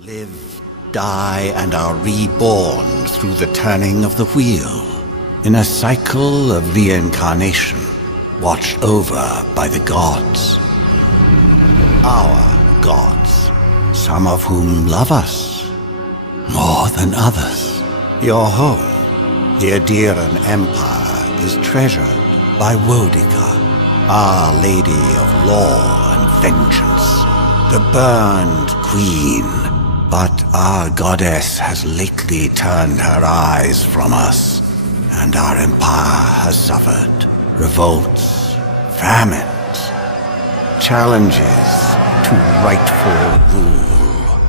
Live, die, and are reborn through the turning of the wheel, in a cycle of reincarnation, watched over by the gods. Our gods, some of whom love us more than others. Your home, the Adiran Empire, is treasured by Wodica, Our Lady of Law and Vengeance, the burned queen. But our goddess has lately turned her eyes from us, and our empire has suffered revolts, famines, challenges to rightful rule.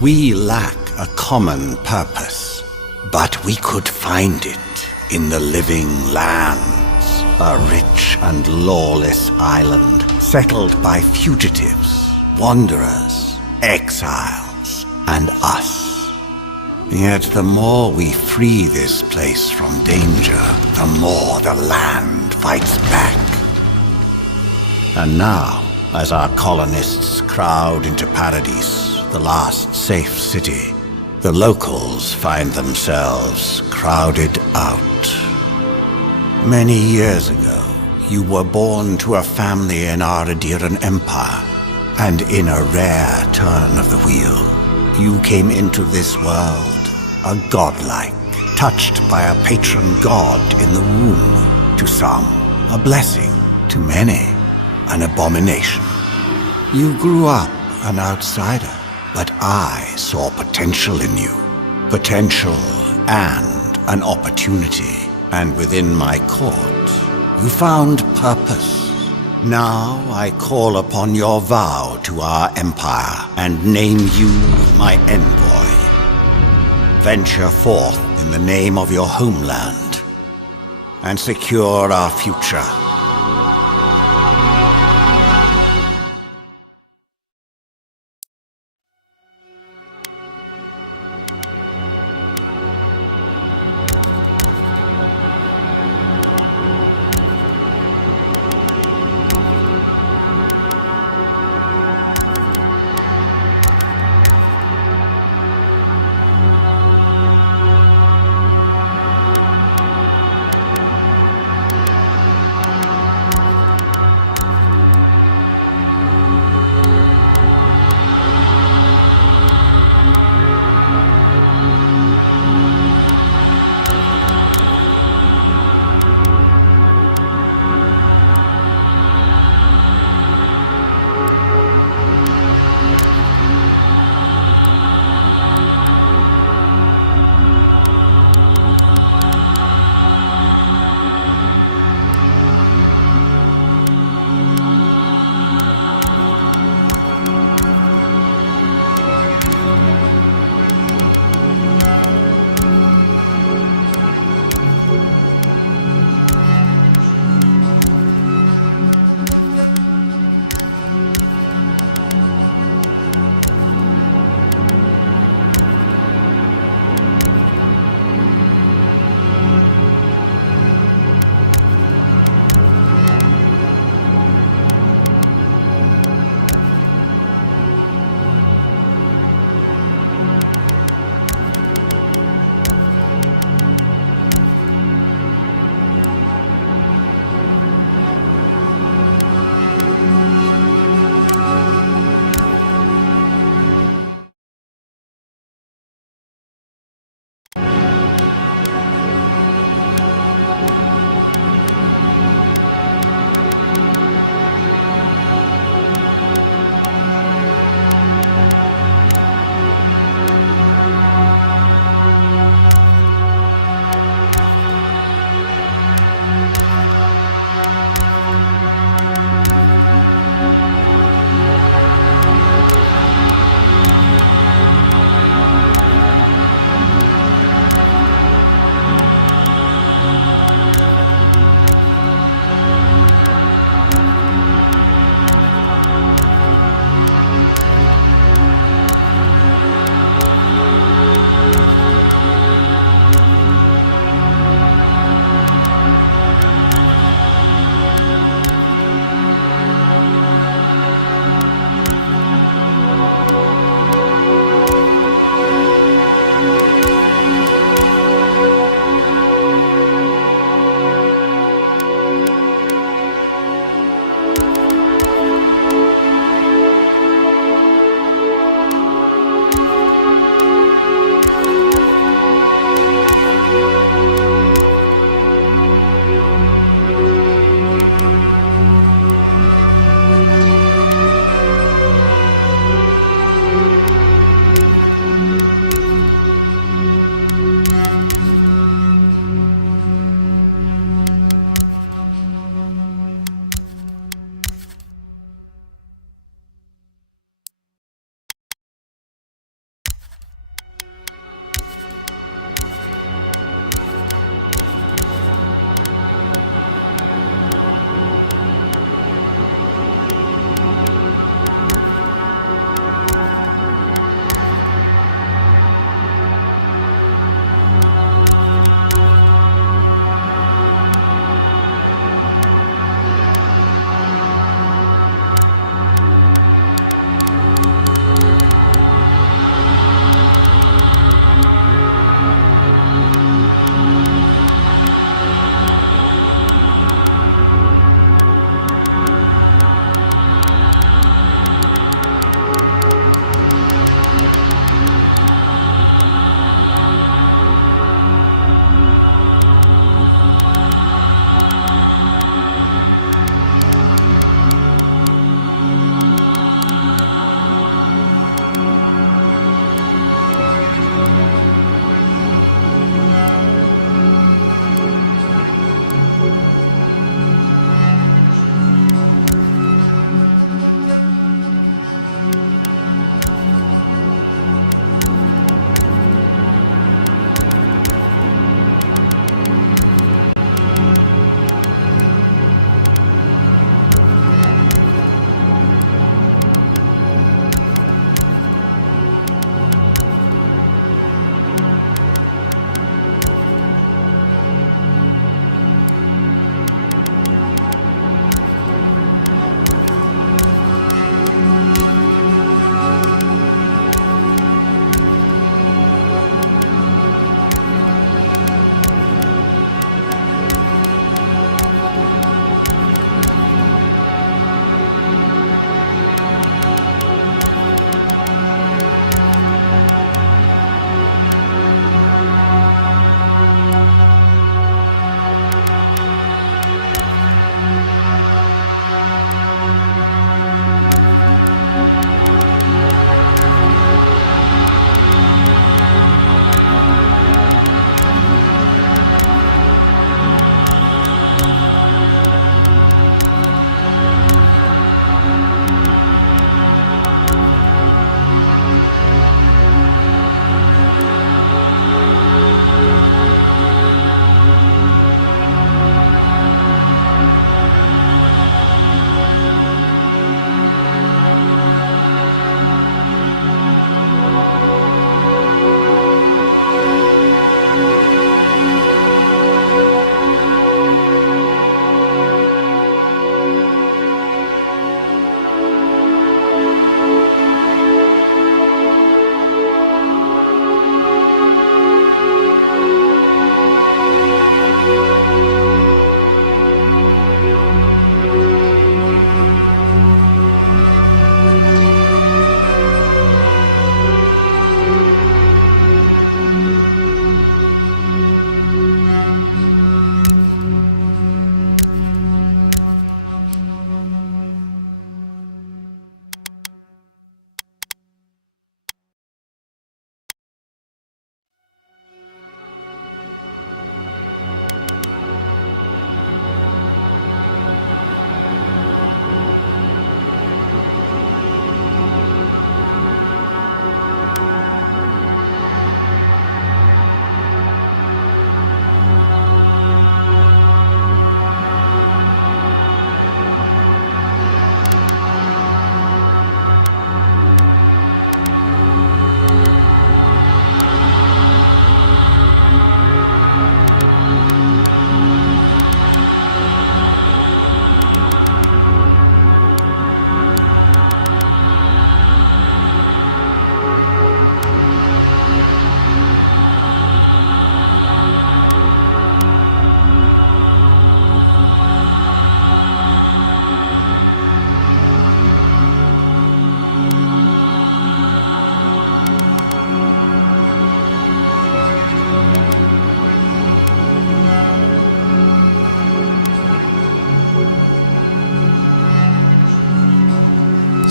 We lack a common purpose, but we could find it in the living lands, a rich and lawless island settled by fugitives, wanderers, exiles, and us. Yet the more we free this place from danger, the more the land fights back. And now, as our colonists crowd into Paradise, the last safe city, the locals find themselves crowded out. Many years ago, you were born to a family in our Adiran Empire, and in a rare turn of the wheel, you came into this world, a godlike, touched by a patron god in the womb. To some, a blessing. To many, an abomination. You grew up an outsider, but I saw potential in you. Potential and an opportunity. And within my court, you found purpose. Now I call upon your vow to our empire and name you my envoy. Venture forth in the name of your homeland and secure our future.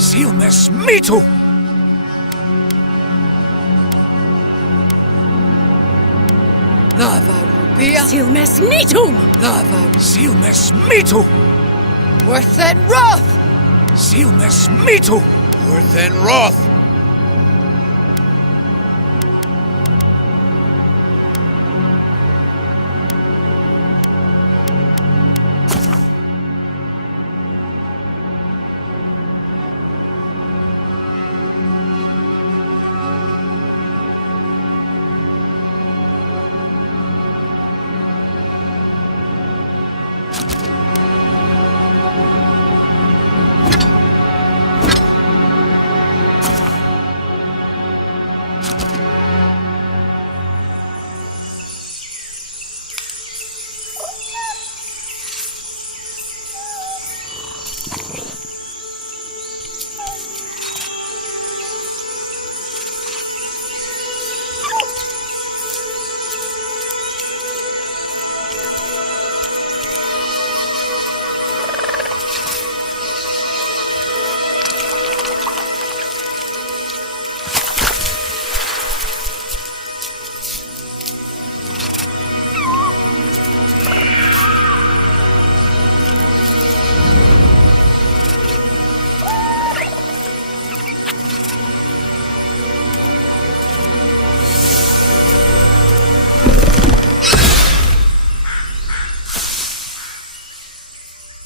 Silmes mitu! Avowed rupia. Silmes mitum! Avowed Silmes mitu! worth and wrath. Silmes mitu! Worth and wrath.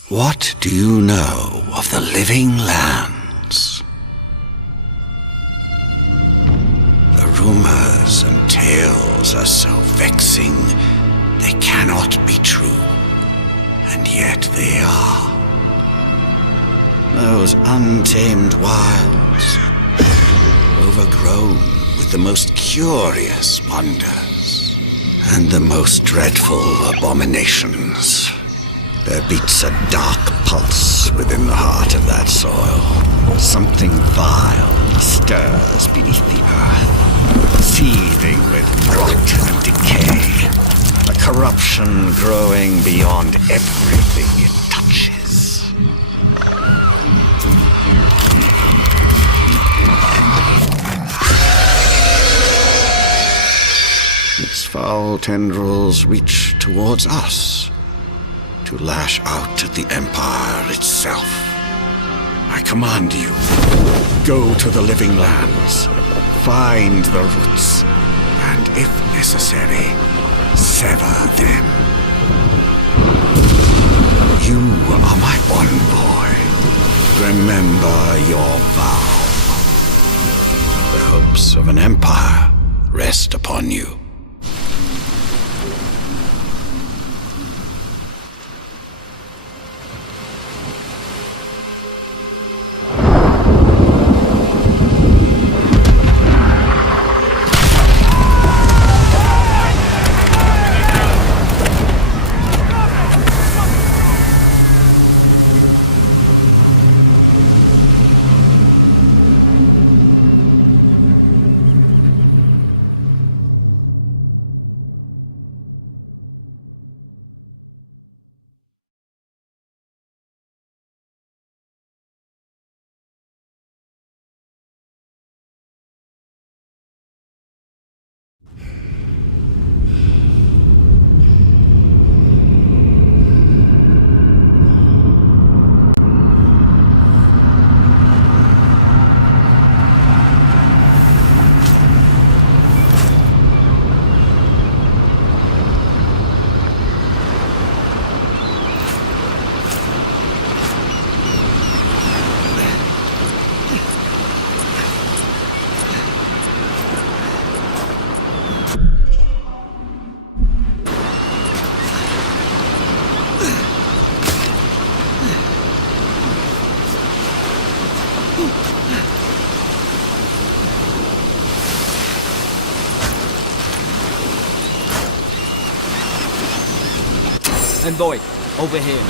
What do you know of the living lands? The rumors and tales are so vexing, they cannot be true, and yet they are. Those untamed wilds, overgrown with the most curious wonders and the most dreadful abominations. There beats a dark pulse within the heart of that soil. Something vile stirs beneath the earth, seething with rot and decay. A corruption growing beyond everything it touches. Its foul tendrils reach towards us, to lash out at the Empire itself. I command you, go to the living lands, find the roots, and if necessary, sever them. You are my envoy. Remember your vow. The hopes of an empire rest upon you. Envoy, over here.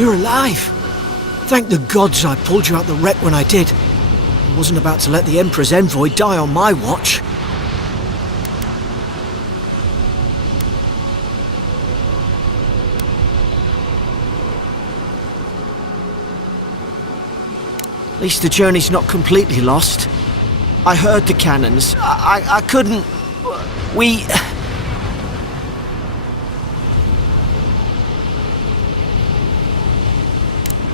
You're alive. Thank the gods I pulled you out the wreck when I did. I wasn't about to let the Emperor's envoy die on my watch. At least the journey's not completely lost. I heard the cannons. I couldn't... We...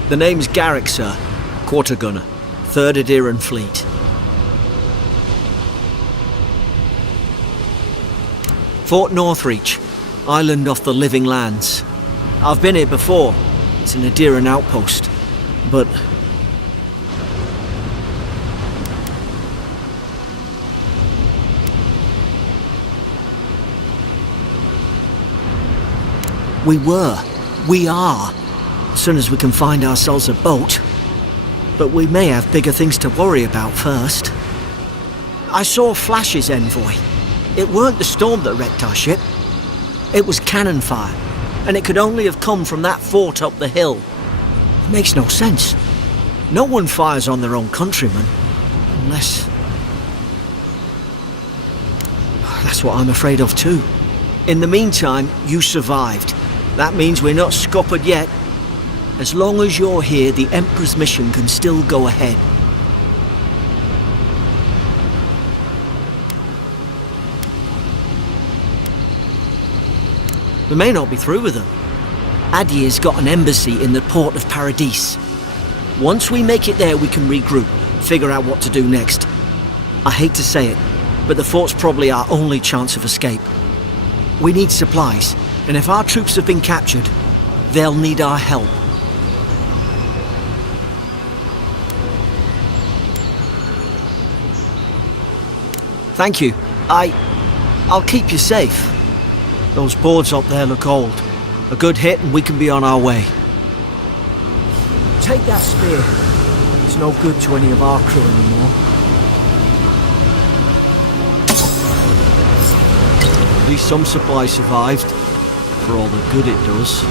The name's Garrick, sir. Quarter gunner. 3rd Adiran Fleet. Fort Northreach. Island off the Living Lands. I've been here before. It's an Adiran outpost. But... We are. As soon as we can find ourselves a boat. But we may have bigger things to worry about first. I saw Flash's envoy. It weren't the storm that wrecked our ship. It was cannon fire. And it could only have come from that fort up the hill. It makes no sense. No one fires on their own countrymen. Unless... That's what I'm afraid of too. In the meantime, you survived. That means we're not scuppered yet. As long as you're here, the Emperor's mission can still go ahead. We may not be through with them. Adir's got an embassy in the port of Paradis. Once we make it there, we can regroup, figure out what to do next. I hate to say it, but the fort's probably our only chance of escape. We need supplies, and if our troops have been captured, they'll need our help. Thank you. I'll keep you safe. Those boards up there look old. A good hit and we can be on our way. Take that spear. It's no good to any of our crew anymore. At least some supplies survived. For all the good it does.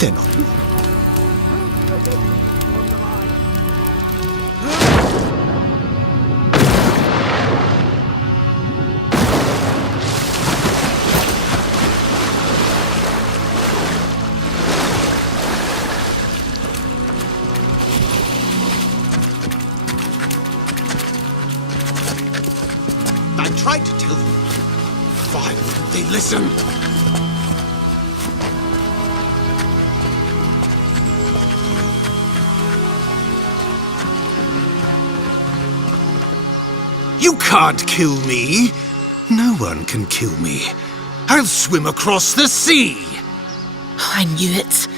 They're not. I tried to tell them. Why wouldn't they listen? You can't kill me. No one can kill me. I'll swim across the sea. I knew it.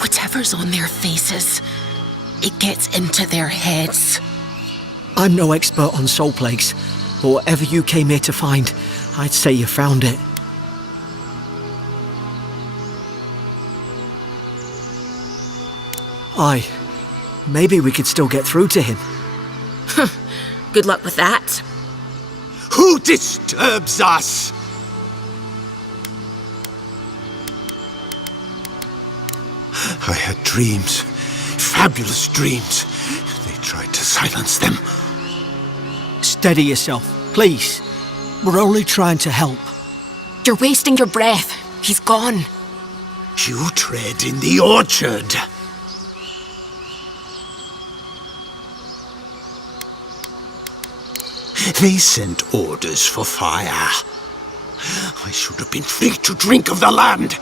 Whatever's on their faces, it gets into their heads. I'm no expert on soul plagues, but whatever you came here to find, I'd say you found it. Aye. Maybe we could still get through to him. Good luck with that. Who disturbs us? I had dreams. Fabulous dreams. They tried to silence them. Steady yourself, please. We're only trying to help. You're wasting your breath. He's gone. You tread in the orchard. They sent orders for fire. I should have been free to drink of the land.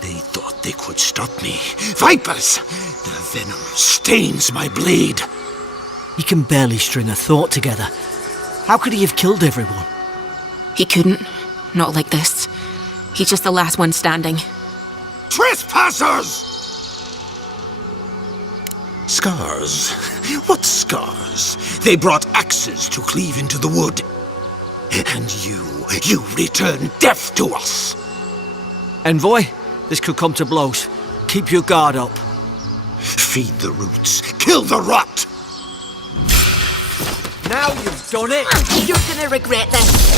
They thought they could stop me. Vipers! Their venom stains my blade. He can barely string a thought together. How could he have killed everyone? He couldn't. Not like this. He's just the last one standing. Trespassers! Scars? What scars? They brought axes to cleave into the wood. And you return death to us. Envoy, this could come to blows. Keep your guard up. Feed the roots, kill the rot! Now you've done it! You're gonna regret this.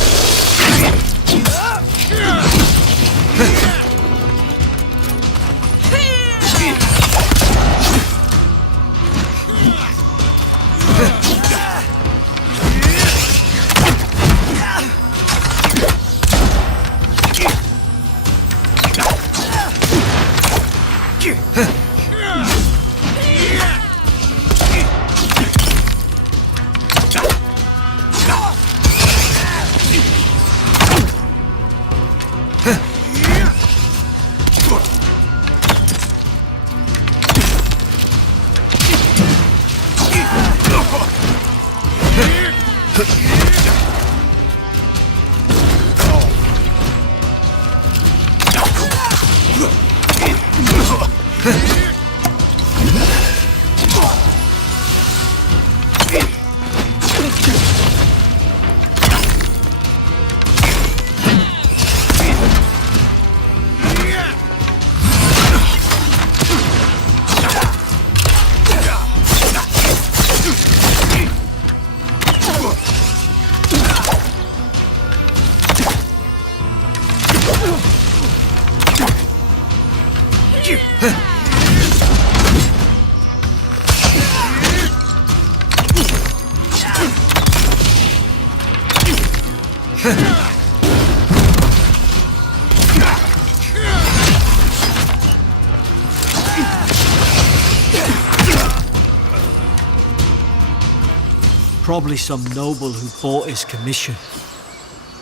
Probably some noble who bought his commission.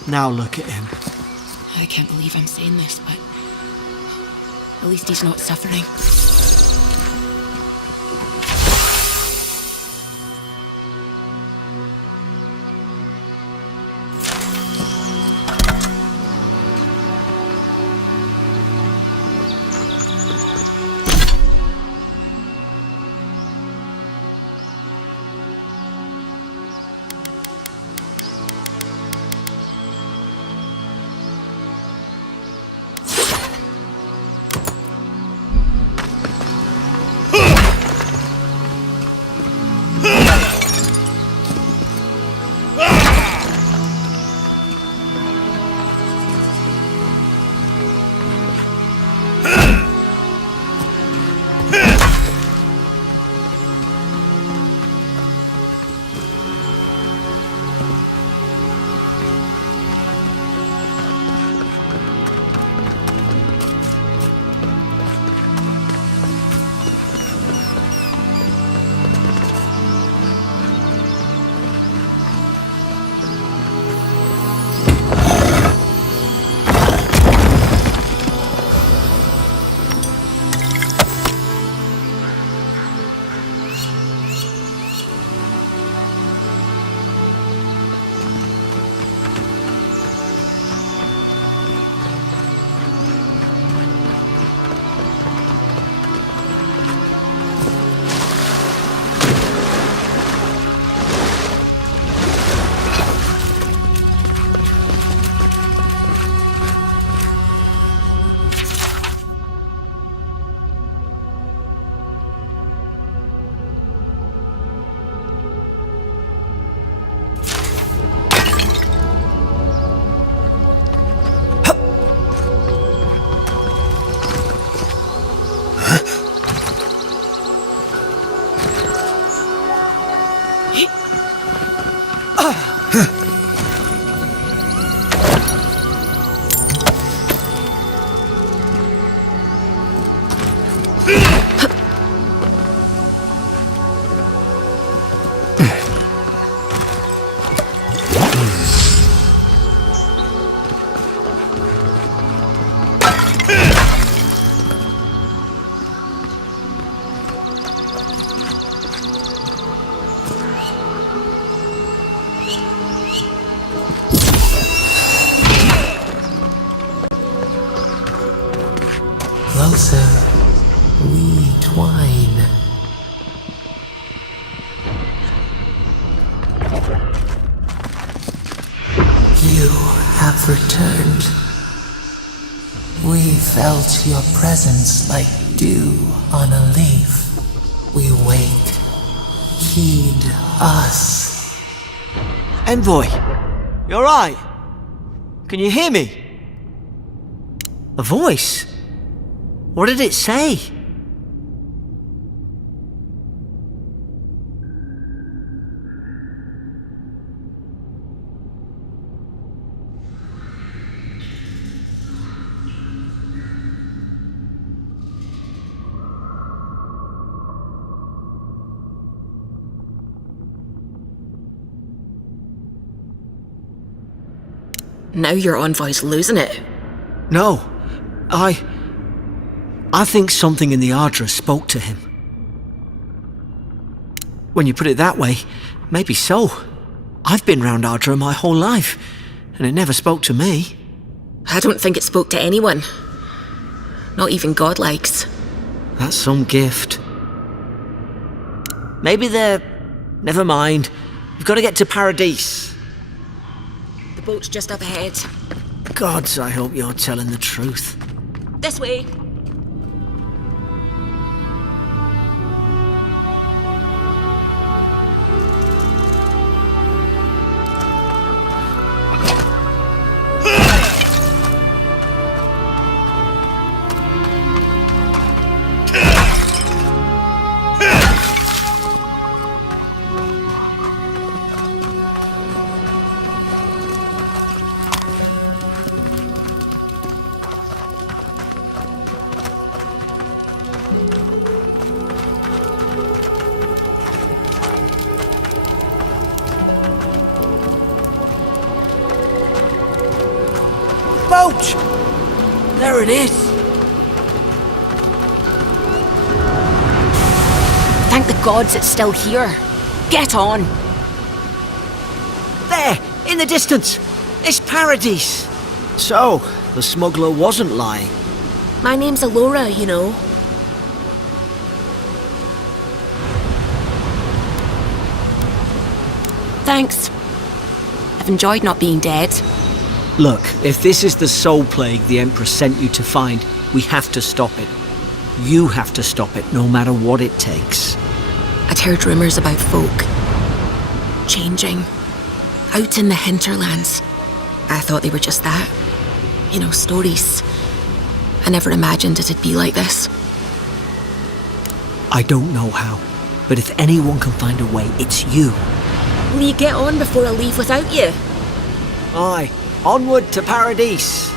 Now look at him. I can't believe I'm saying this, but at least he's not suffering. Closer, we twine. You have returned. We felt your presence like dew on a leaf. We wake. Heed us. Envoy, you alright? Can you hear me? A voice? What did it say? Now your envoy's losing it. No, I think something in the Ardra spoke to him. When you put it that way, maybe so. I've been round Ardra my whole life, and it never spoke to me. I don't think it spoke to anyone. Not even godlikes. That's some gift. Maybe they're... Never mind. We've got to get to Paradise. The boat's just up ahead. Gods, I hope you're telling the truth. This way. Boat! There it is. Thank the gods it's still here. Get on. There, in the distance. It's Paradise. So, the smuggler wasn't lying. My name's Alora, you know. Thanks. I've enjoyed not being dead. Look, if this is the soul plague the Emperor sent you to find, we have to stop it. You have to stop it, no matter what it takes. I'd heard rumours about folk changing out in the hinterlands. I thought they were just that. You know, stories. I never imagined it'd be like this. I don't know how, but if anyone can find a way, it's you. Will you get on before I leave without you? Aye, onward to Paradise.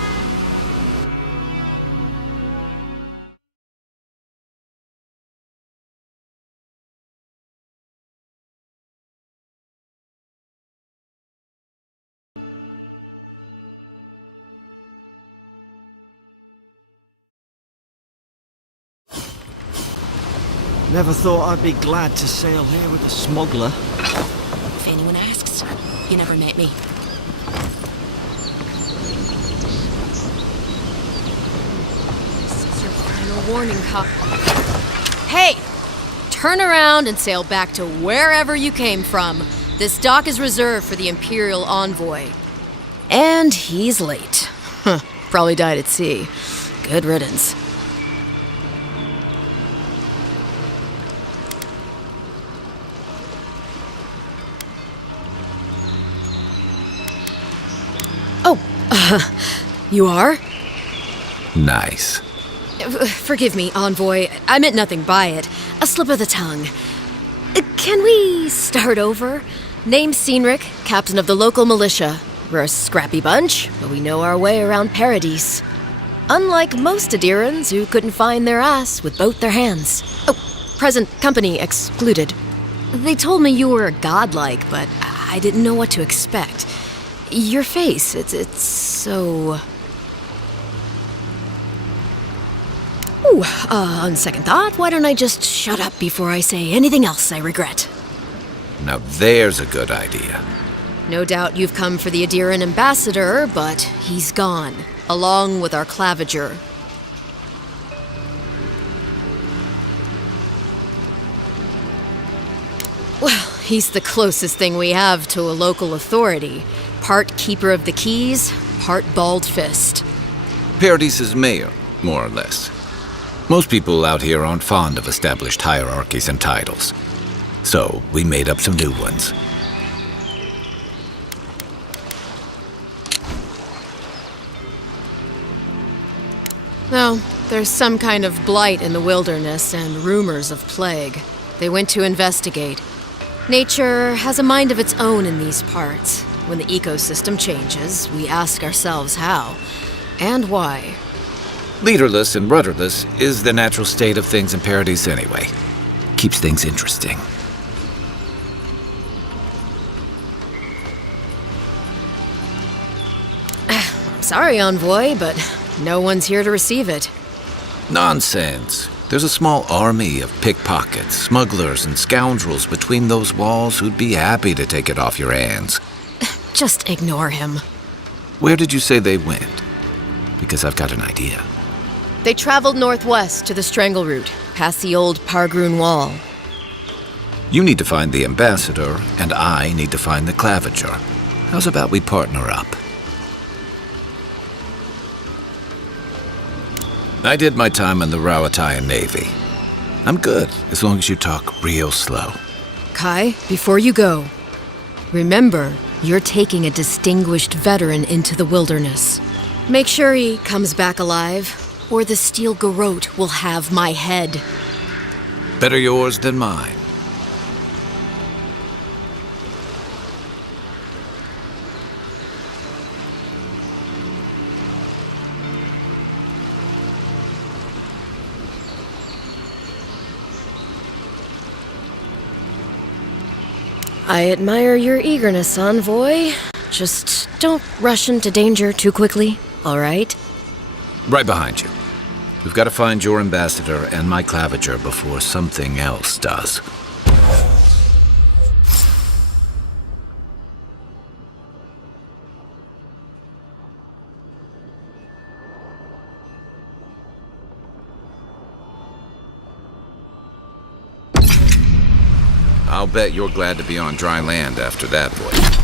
Never thought I'd be glad to sail here with a smuggler. If anyone asks, you never met me. This is your final warning, Cup. Hey! Turn around and sail back to wherever you came from. This dock is reserved for the Imperial Envoy. And he's late. Probably died at sea. Good riddance. You are? Nice. Forgive me, Envoy. I meant nothing by it. A slip of the tongue. Can we start over? Name's Cynric, captain of the local militia. We're a scrappy bunch, but we know our way around Paradise. Unlike most Adirans who couldn't find their ass with both their hands. Oh, present company excluded. They told me you were godlike, but I didn't know what to expect. Your face, it's so... Ooh, on second thought, why don't I just shut up before I say anything else I regret? Now there's a good idea. No doubt you've come for the Adiran ambassador, but he's gone, along with our claviger. Well, he's the closest thing we have to a local authority. Part keeper of the keys, part bald fist. Paradise's mayor, more or less. Most people out here aren't fond of established hierarchies and titles. So, we made up some new ones. No, there's some kind of blight in the wilderness and rumors of plague. They went to investigate. Nature has a mind of its own in these parts. When the ecosystem changes, we ask ourselves how and why. Leaderless and rudderless is the natural state of things in Paradise anyway. Keeps things interesting. I'm sorry, Envoy, but no one's here to receive it. Nonsense. There's a small army of pickpockets, smugglers, and scoundrels between those walls who'd be happy to take it off your hands. Just ignore him. Where did you say they went? Because I've got an idea. They traveled northwest to the Strangle Route, past the old Pargroon Wall. You need to find the ambassador, and I need to find the claviger. How's about we partner up? I did my time in the Rawatayan Navy. I'm good, as long as you talk real slow. Kai, before you go, remember, you're taking a distinguished veteran into the wilderness. Make sure he comes back alive, or the Steel Garrote will have my head. Better yours than mine. I admire your eagerness, Envoy. Just don't rush into danger too quickly, all right? Right behind you. We've got to find your ambassador and my claviger before something else does. I'll bet you're glad to be on dry land after that voyage.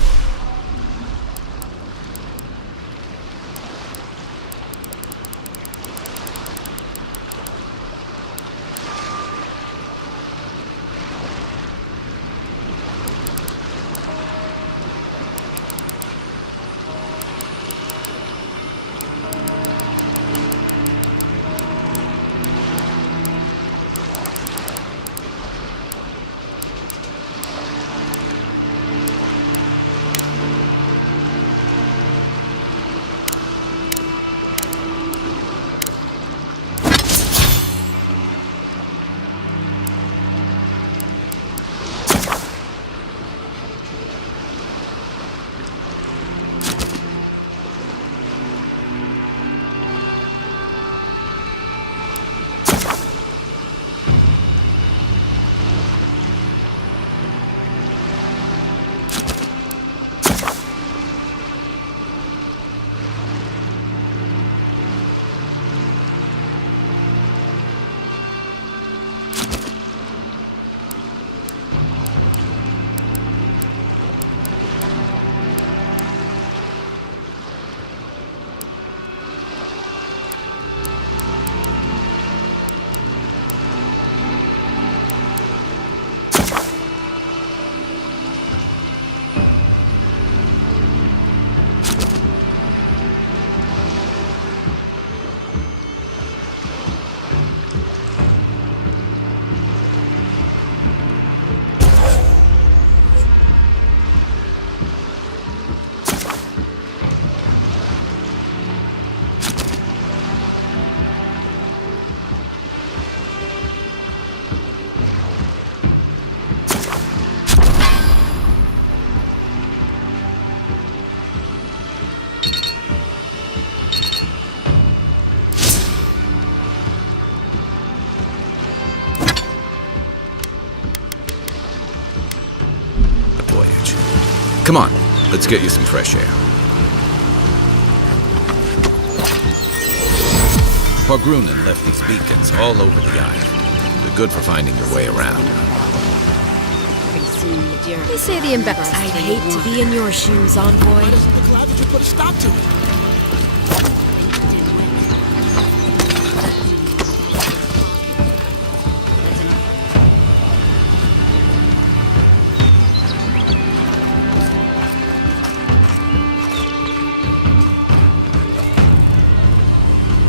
Come on, Let's get you some fresh air. Pogrunen left these beacons all over the island. They're good for finding your way around. They say the I'd hate to be in your shoes, Envoy. Glad that you put a stop to it.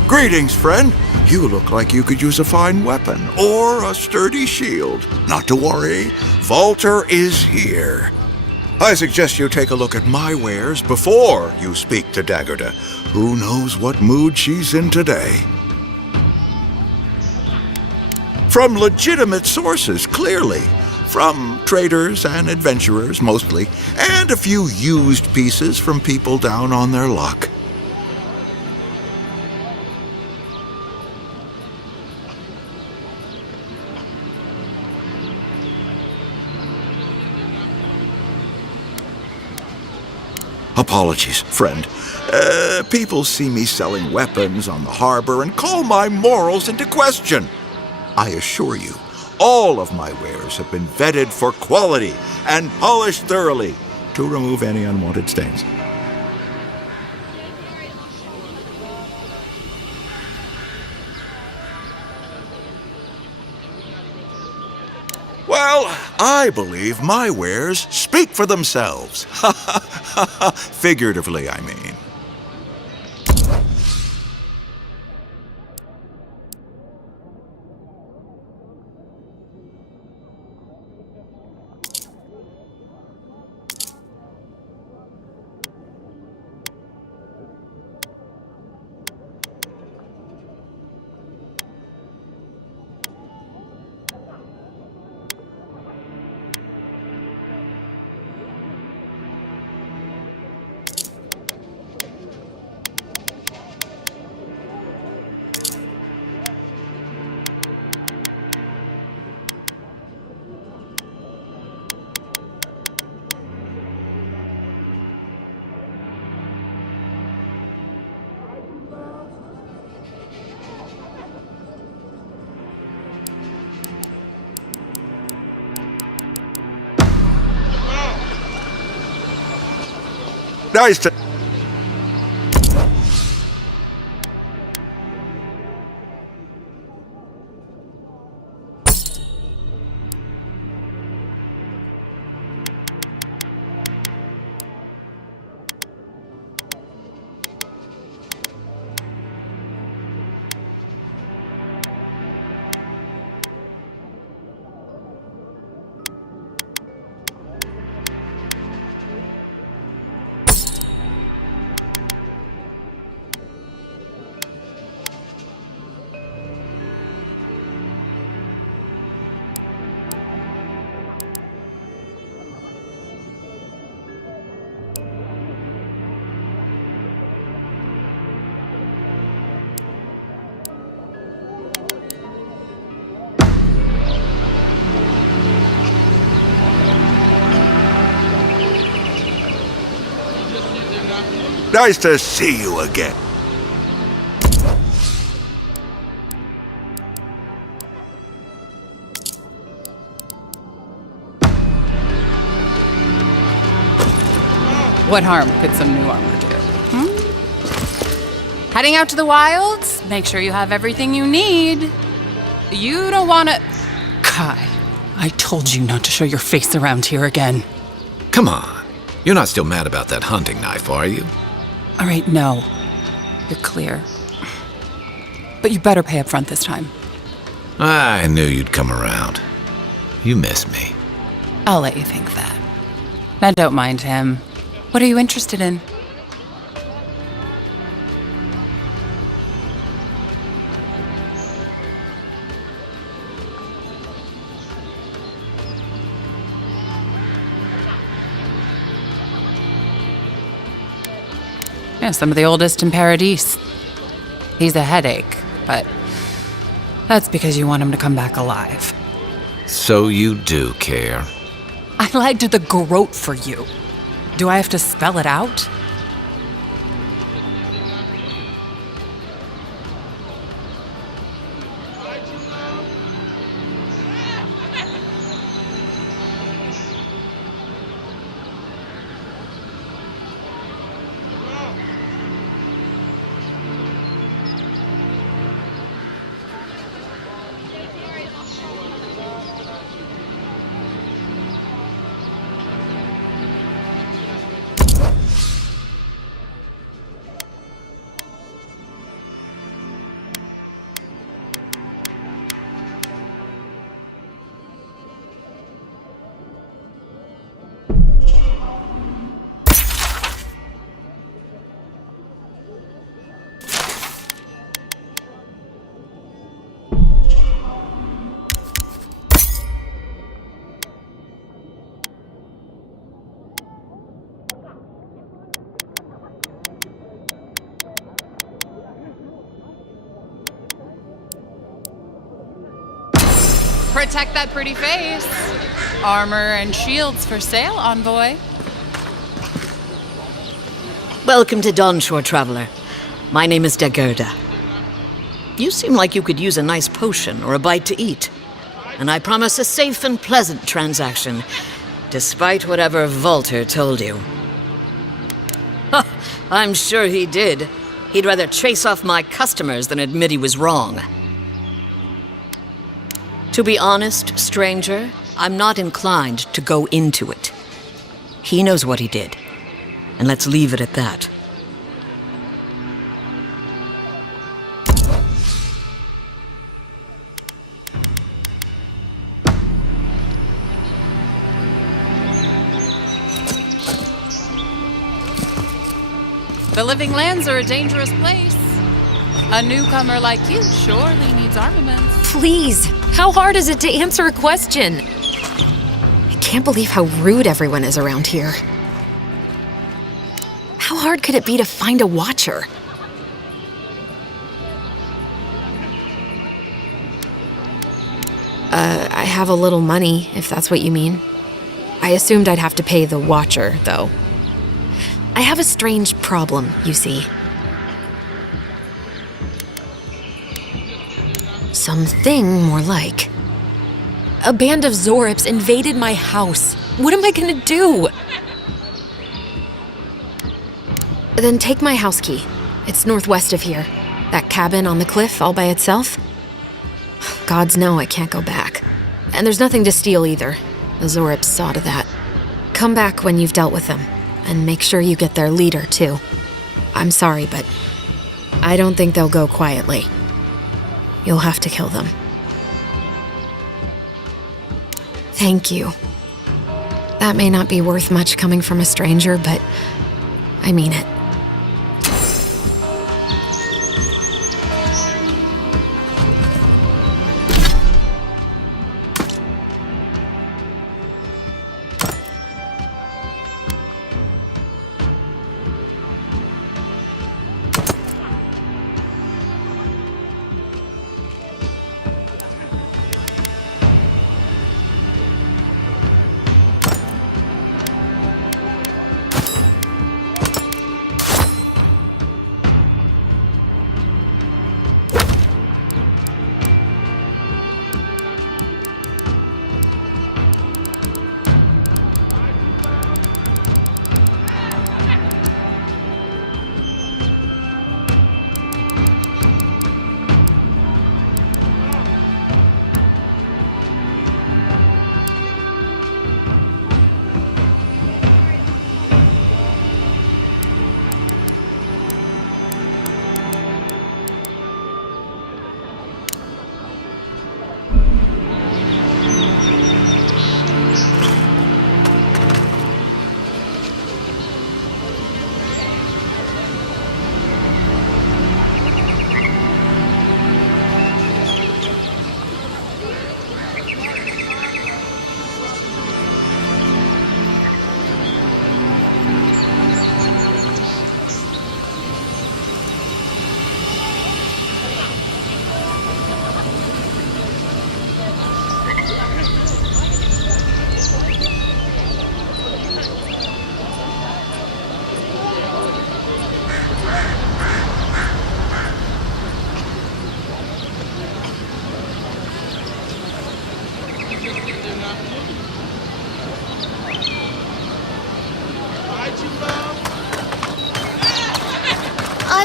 Greetings, friend. You look like you could use a fine weapon or a sturdy shield. Not to worry, Volter is here. I suggest you take a look at my wares before you speak to Daggerda. Who knows what mood she's in today? From legitimate sources, clearly. From traders and adventurers, mostly, and a few used pieces from people down on their luck. Apologies, friend. People see me selling weapons on the harbor and call my morals into question. I assure you, all of my wares have been vetted for quality and polished thoroughly to remove any unwanted stains. Well, I believe my wares speak for themselves. Figuratively, I mean. Nice to... Nice to see you again. What harm could some new armor do? Heading out to the wilds? Make sure you have everything you need. You don't want to... Kai, I told you not to show your face around here again. Come on. You're not still mad about that hunting knife, are you? All right, no. You're clear. But you better pay up front this time. I knew you'd come around. You miss me. I'll let you think that. Now don't mind him. What are you interested in? Yeah, some of the oldest in Paradise. He's a headache, but that's because you want him to come back alive. So you do care. I lied to the Garrote for you. Do I have to spell it out? Protect that pretty face. Armor and shields for sale, Envoy. Welcome to Dawnshore, Traveler. My name is Dagerda. You seem like you could use a nice potion or a bite to eat. And I promise a safe and pleasant transaction, despite whatever Volter told you. I'm sure he did. He'd rather chase off my customers than admit he was wrong. To be honest, stranger, I'm not inclined to go into it. He knows what he did, and let's leave it at that. The Living Lands are a dangerous place. A newcomer like you surely needs armaments. Please, how hard is it to answer a question? I can't believe how rude everyone is around here. How hard could it be to find a watcher? I have a little money, if that's what you mean. I assumed I'd have to pay the watcher, though. I have a strange problem, you see. Something more like. A band of Zorips invaded my house. What am I gonna do? Then take my house key. It's northwest of here. That cabin on the cliff all by itself. Gods know I can't go back. And there's nothing to steal either. The Zorips saw to that. Come back when you've dealt with them. And make sure you get their leader, too. I'm sorry, but I don't think they'll go quietly. You'll have to kill them. Thank you. That may not be worth much coming from a stranger, but I mean it.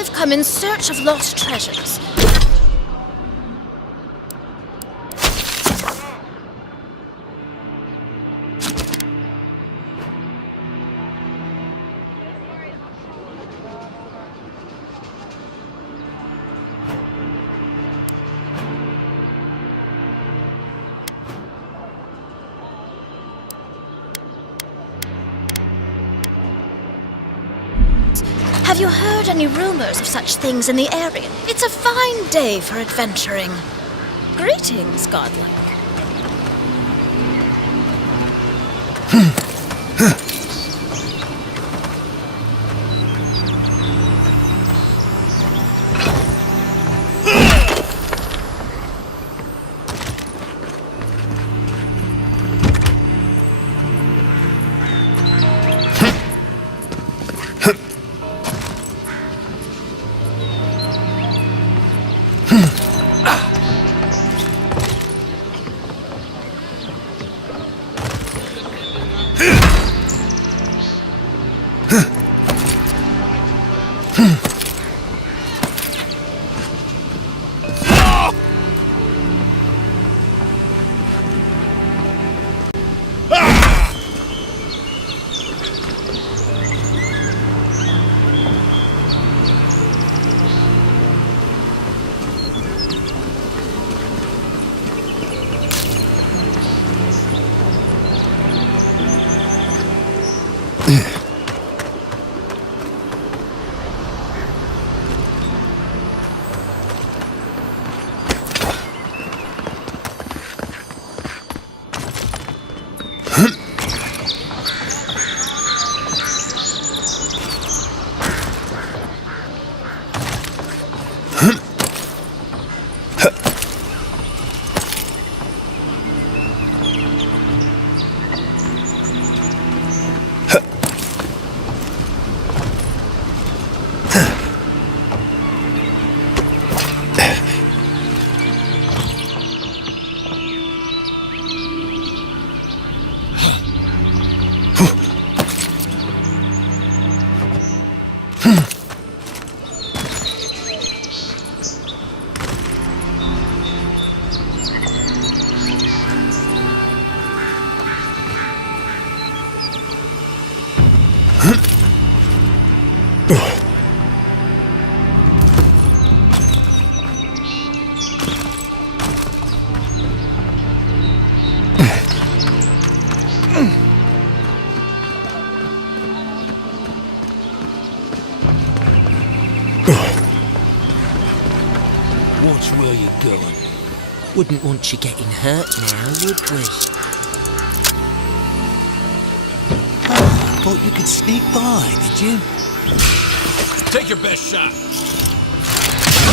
I've come in search of lost treasures. Have you heard any rumors of such things in the area? It's a fine day for adventuring. Greetings, godlike. Watch where you're going. Wouldn't want you getting hurt now, would we? Thought you could sneak by, did you? Take your best shot.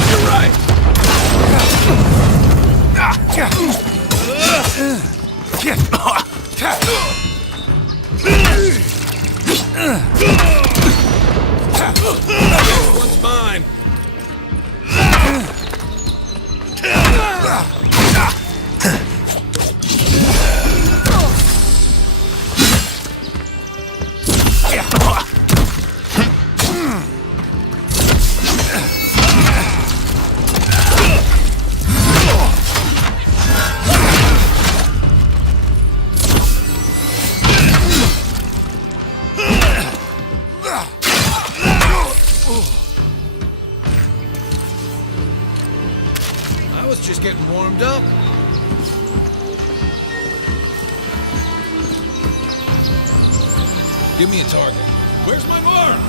You're right. This one's mine. I was just getting warmed up. Give me a target. Where's my mark?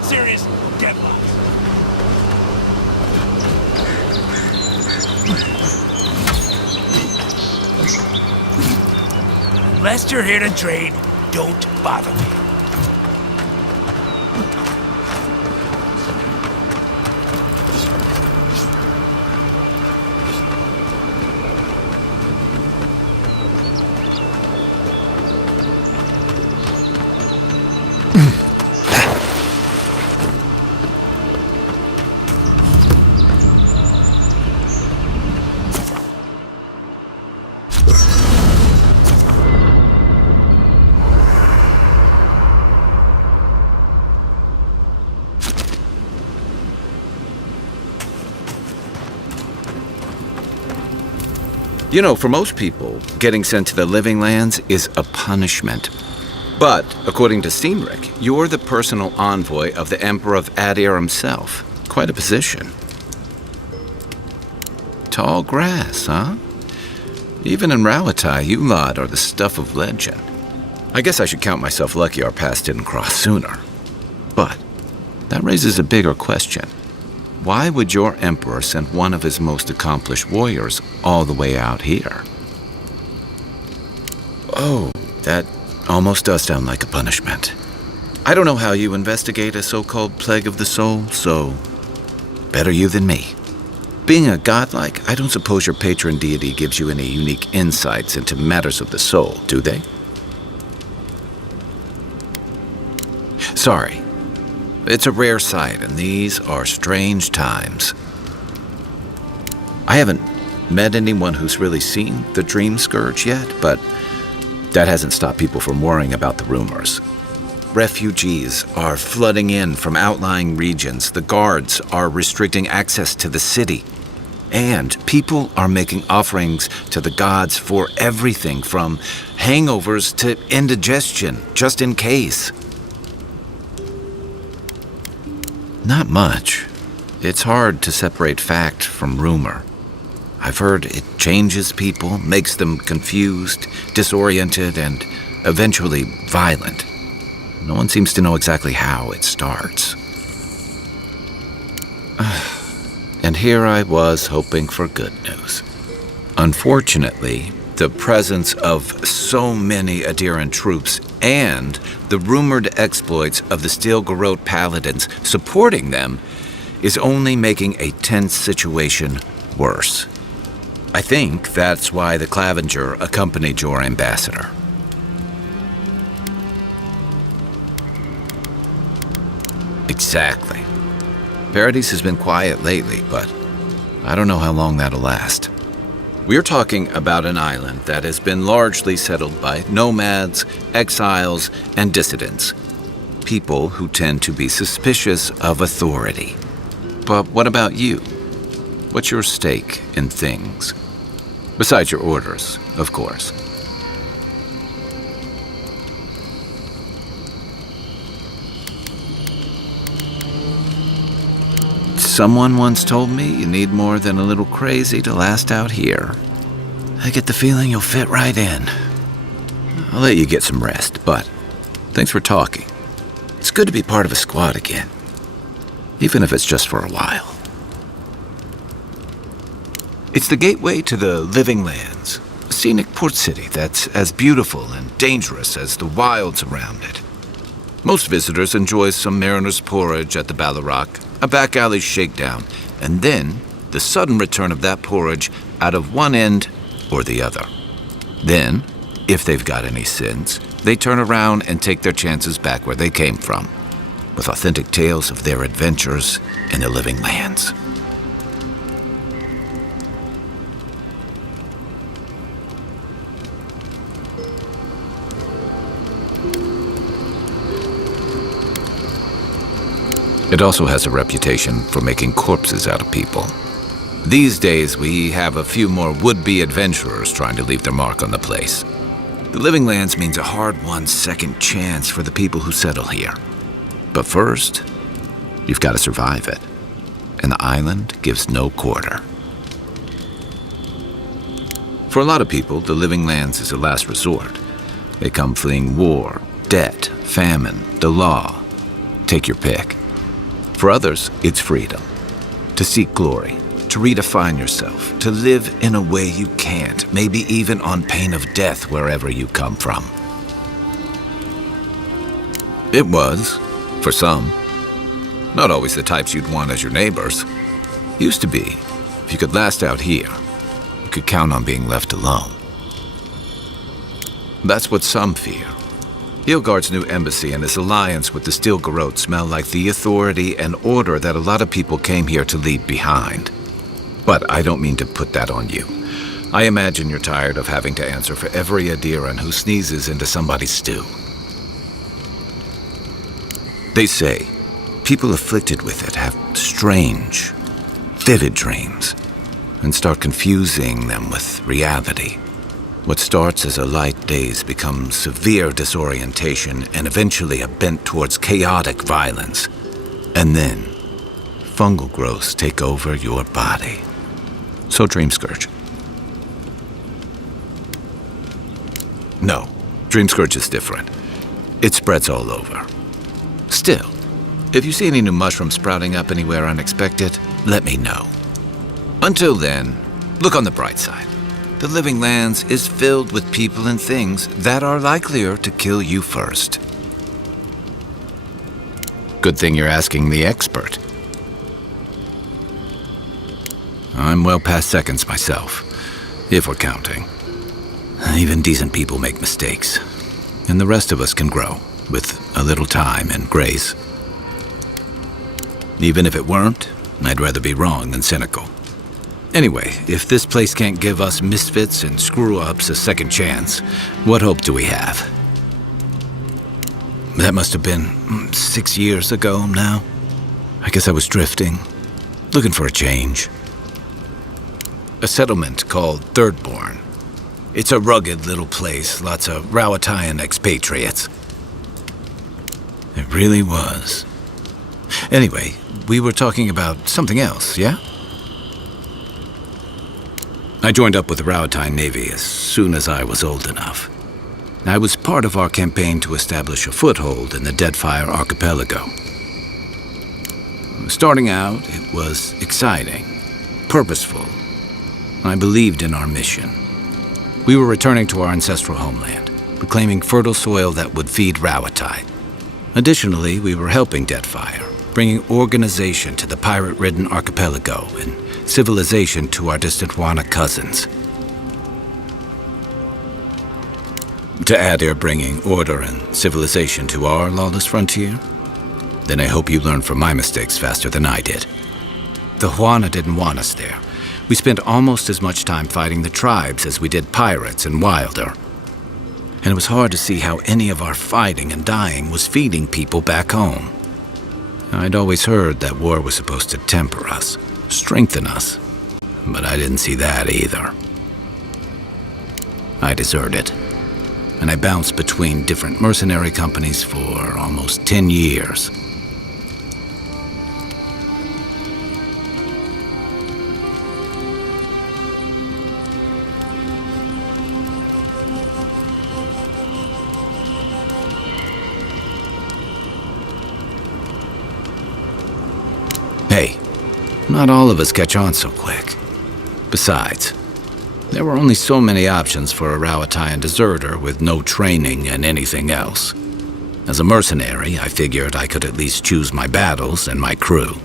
dead serious. Get lost. Unless you're here to trade, don't bother me. You know, for most people, getting sent to the Living Lands is a punishment. But, according to Cynric, you're the personal envoy of the Emperor of Adir himself. Quite a position. Tall grass, huh? Even in Rauatai, you lot are the stuff of legend. I guess I should count myself lucky our paths didn't cross sooner. But that raises a bigger question. Why would your emperor send one of his most accomplished warriors all the way out here? Oh, that almost does sound like a punishment. I don't know how you investigate a so-called plague of the soul, so better you than me. Being a godlike, I don't suppose your patron deity gives you any unique insights into matters of the soul, do they? Sorry. It's a rare sight, and these are strange times. I haven't met anyone who's really seen the Dream Scourge yet, but that hasn't stopped people from worrying about the rumors. Refugees are flooding in from outlying regions. The guards are restricting access to the city. And people are making offerings to the gods for everything from hangovers to indigestion, just in case. Not much. It's hard to separate fact from rumor. I've heard it changes people, makes them confused, disoriented, and eventually violent. No one seems to know exactly how it starts. And here I was hoping for good news. Unfortunately, the presence of so many Adiran troops and the rumored exploits of the Steel Garrote paladins supporting them is only making a tense situation worse. I think that's why the Clavenger accompanied your ambassador. Exactly. Paradise has been quiet lately, but I don't know how long that'll last. We're talking about an island that has been largely settled by nomads, exiles, and dissidents. People who tend to be suspicious of authority. But what about you? What's your stake in things? Besides your orders, of course. Someone once told me you need more than a little crazy to last out here. I get the feeling you'll fit right in. I'll let you get some rest, but thanks for talking. It's good to be part of a squad again, even if it's just for a while. It's the gateway to the Living Lands, a scenic port city that's as beautiful and dangerous as the wilds around it. Most visitors enjoy some mariner's porridge at the Ballarrock, a back alley shakedown, and then the sudden return of that porridge out of one end or the other. Then, if they've got any sins, they turn around and take their chances back where they came from, with authentic tales of their adventures in the Living Lands. It also has a reputation for making corpses out of people. These days, we have a few more would-be adventurers trying to leave their mark on the place. The Living Lands means a hard-won second chance for the people who settle here. But first, you've got to survive it. And the island gives no quarter. For a lot of people, the Living Lands is a last resort. They come fleeing war, debt, famine, the law. Take your pick. For others, it's freedom. To seek glory, to redefine yourself, to live in a way you can't, maybe even on pain of death wherever you come from. It was, for some. Not always the types you'd want as your neighbors. Used to be. If you could last out here, you could count on being left alone. That's what some fear. Hilgard's new embassy and his alliance with the Steel Garrote smell like the authority and order that a lot of people came here to leave behind. But I don't mean to put that on you. I imagine you're tired of having to answer for every Adiran who sneezes into somebody's stew. They say people afflicted with it have strange, vivid dreams and start confusing them with reality. What starts as a light daze becomes severe disorientation and eventually a bent towards chaotic violence. And then, fungal growths take over your body. So Dream Scourge. No, Dream Scourge is different. It spreads all over. Still, if you see any new mushrooms sprouting up anywhere unexpected, let me know. Until then, look on the bright side. The Living Lands is filled with people and things that are likelier to kill you first. Good thing you're asking the expert. I'm well past seconds myself, if we're counting. Even decent people make mistakes, and the rest of us can grow with a little time and grace. Even if it weren't, I'd rather be wrong than cynical. Anyway, if this place can't give us misfits and screw-ups a second chance, what hope do we have? That must have been 6 years ago now. I guess I was drifting, looking for a change. A settlement called Thirdborn. It's a rugged little place, lots of Rawatayan expatriates. It really was. Anyway, we were talking about something else, yeah? I joined up with the Rawatayan Navy as soon as I was old enough. I was part of our campaign to establish a foothold in the Deadfire Archipelago. Starting out, it was exciting, purposeful. I believed in our mission. We were returning to our ancestral homeland, reclaiming fertile soil that would feed Rawatai. Additionally, we were helping Deadfire, bringing organization to the pirate-ridden archipelago and civilization to our distant Wana cousins. To add they're bringing order and civilization to our lawless frontier? Then I hope you learn from my mistakes faster than I did. The Wana didn't want us there. We spent almost as much time fighting the tribes as we did pirates and Wilder. And it was hard to see how any of our fighting and dying was feeding people back home. I'd always heard that war was supposed to temper us, strengthen us, but I didn't see that either. I deserted, and I bounced between different mercenary companies for almost 10 years. Hey, not all of us catch on so quick. Besides, there were only so many options for a Rawatayan deserter with no training and anything else. As a mercenary, I figured I could at least choose my battles and my crew.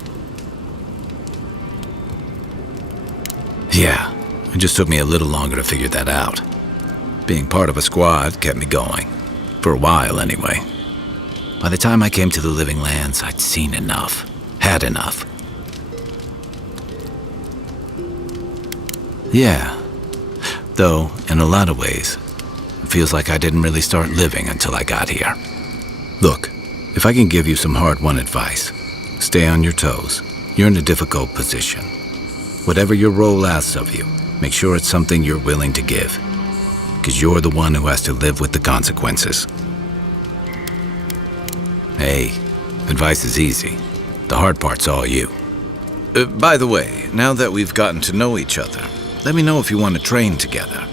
Yeah, it just took me a little longer to figure that out. Being part of a squad kept me going. For a while, anyway. By the time I came to the Living Lands, I'd seen enough. Had enough. Yeah. Though, in a lot of ways, it feels like I didn't really start living until I got here. Look, if I can give you some hard-won advice, stay on your toes. You're in a difficult position. Whatever your role asks of you, make sure it's something you're willing to give. Because you're the one who has to live with the consequences. Hey, advice is easy. The hard part's all you. By the way, now that we've gotten to know each other, let me know if you want to train together.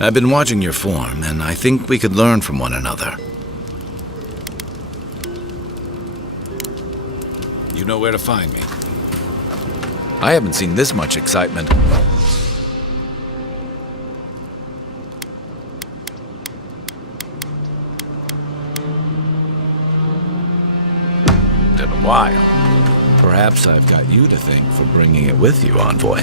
I've been watching your form, and I think we could learn from one another. You know where to find me. I haven't seen this much excitement. In a while. Perhaps I've got you to thank for bringing it with you, Envoy.